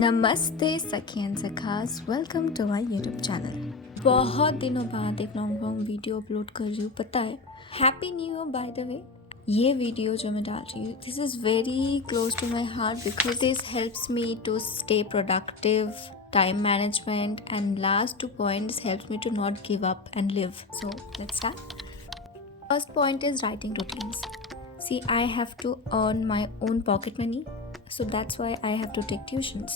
नमस्ते सखी एंड सखास, welcome to my YouTube channel. बहुत दिनों बाद एक लॉन्ग वीडियो अपलोड कर रही हूँ, पता है। Happy new year by the way. ये वीडियो जो मैं डाल रही हूँ, this is very close to my heart because this helps me to stay productive, time management, and last 2 points helps me to not give up and live. So let's start. First point is writing routines. See, I have to earn my own pocket money, so that's why I have to take tuitions.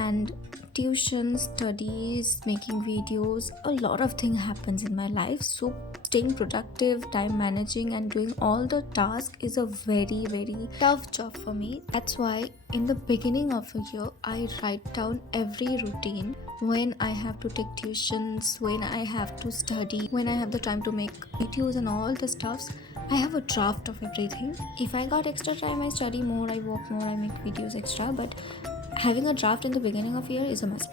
And tuitions, studies, making videos, a lot of things happens in my life. So staying productive, time managing, and doing all the tasks is a very tough job for me. That's why in the beginning of a year, I write down every routine, when I have to take tuitions, when I have to study, when I have the time to make videos and all the stuffs. I have a draft of everything. If I got extra time, I study more, I work more, I make videos extra. But having a draft in the beginning of year is a must.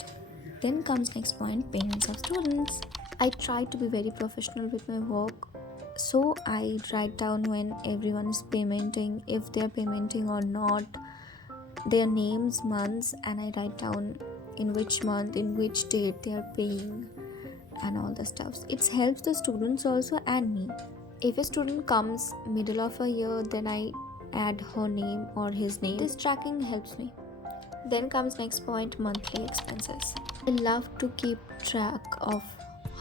Then comes next point, payments of students. I try to be very professional with my work. So I write down when everyone is paymenting, if they're paymenting or not, their names, months, and I write down in which month, in which date they are paying, and all the stuffs. It helps the students also and me. If a student comes middle of a year, then I add her name or his name. This tracking helps me. Then comes next point, monthly expenses. I love to keep track of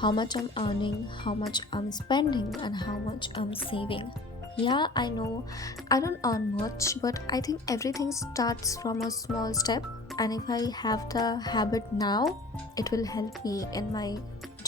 how much I'm earning, how much I'm spending, and how much I'm saving. Yeah, I know I don't earn much, but I think everything starts from a small step, and if I have the habit now, it will help me in my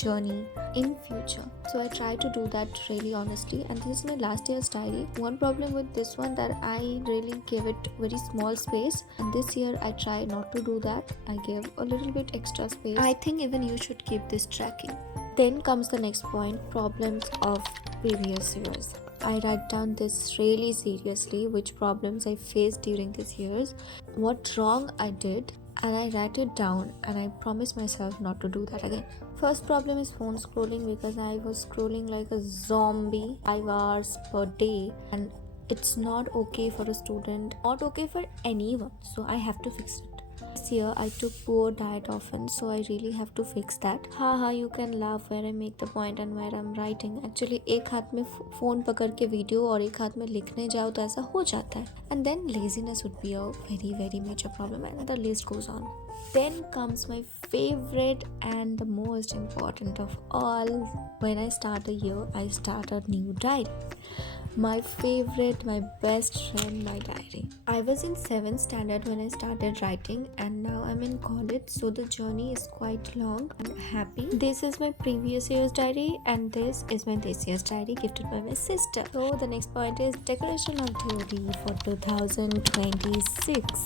journey in future. So I try to do that really honestly, and this is my last year's diary. One problem with this one, that I really give it very small space, and this year I try not to do that. I give a little bit extra space. I think even you should keep this tracking. Then comes the next point, problems of previous years. I write down this really seriously, which problems I faced during these years, what wrong I did, and I write it down, and I promise myself not to do that again. First problem is phone scrolling, because I was scrolling like a zombie 5 hours per day, and it's not okay for a student, not okay for anyone, so I have to fix it. This year I took poor diet often, so I really have to fix that. Haha, you can laugh where I make the point and where I'm writing. Actually एक हाथ में phone पकड़ के video और एक हाथ में लिखने जाओ तो ऐसा हो जाता है. And then laziness would be a very major problem, and the list goes on. Then comes my favorite and the most important of all. When I start a year, I start a new diary. My favorite, my best friend, my diary. I was in 7th standard when I started writing, and now I'm in college, so the journey is quite long. I'm happy. This is my previous year's diary, and this is my this year's diary gifted by my sister. So the next point is decoration of theory for 2026.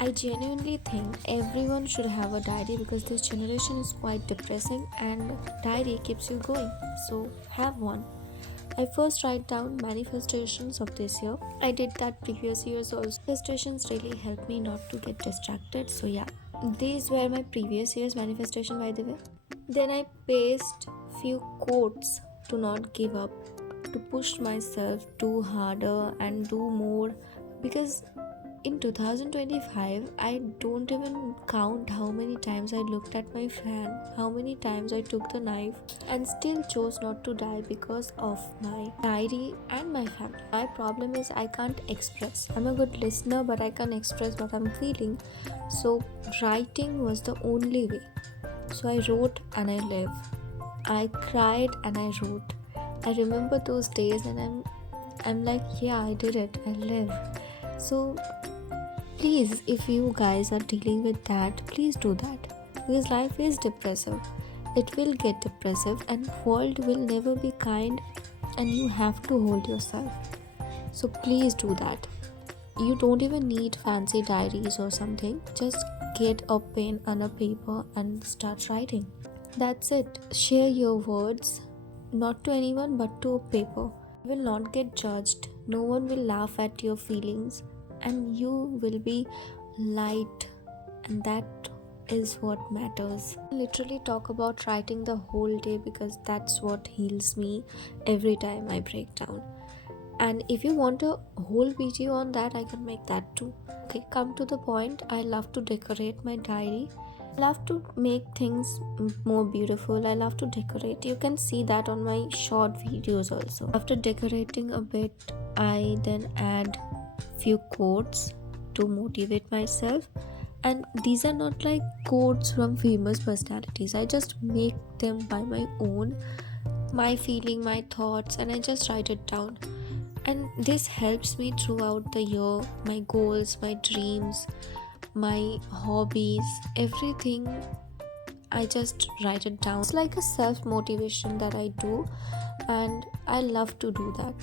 I genuinely think everyone should have a diary, because this generation is quite depressing and diary keeps you going. So have one. I first write down manifestations of this year. I did that previous years also. Manifestations really help me not to get distracted. So yeah, these were my previous year's manifestation, by the way. Then I paste few quotes to not give up, to push myself to harder and do more, because in 2025, I don't even count how many times I looked at my fan, how many times I took the knife, and still chose not to die because of my diary and my family. My problem is I can't express. I'm a good listener, but I can't express what I'm feeling. So writing was the only way. So I wrote and I live. I cried and I wrote. I remember those days, and I'm like, yeah, I did it. I live. So please, if you guys are dealing with that, please do that, because life is depressive. It will get depressive, and world will never be kind, and you have to hold yourself. So please do that. You don't even need fancy diaries or something. Just get a pen and a paper and start writing. That's it. Share your words, not to anyone but to a paper. You will not get judged. No one will laugh at your feelings, and you will be light, and that is what matters. I literally talk about writing the whole day, because that's what heals me every time I break down. And if you want a whole video on that, I can make that too. Okay, come to the point. I love to decorate my diary. I love to make things more beautiful. I love to decorate. You can see that on my short videos also. After decorating a bit, I then add few quotes to motivate myself. And these are not like quotes from famous personalities. I just make them by my own, my feeling, my thoughts, and I just write it down. And this helps me throughout the year. My goals, my dreams, my hobbies, everything, I just write it down. It's like a self motivation that I do, and I love to do that.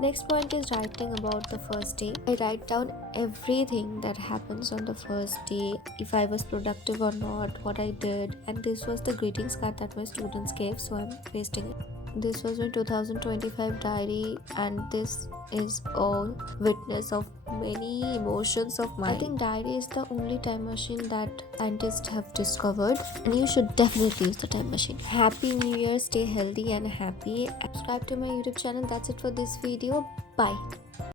Next point is writing about the first day. I write down everything that happens on the first day, if I was productive or not, what I did, and this was the greetings card that my students gave, so I'm pasting it. This was my 2025 diary, and this is all witness of many emotions of mine. I think diary is the only time machine that scientists have discovered, and you should definitely use the time machine. Happy New Year, stay healthy and happy. Subscribe to my YouTube channel. That's it for this video. Bye.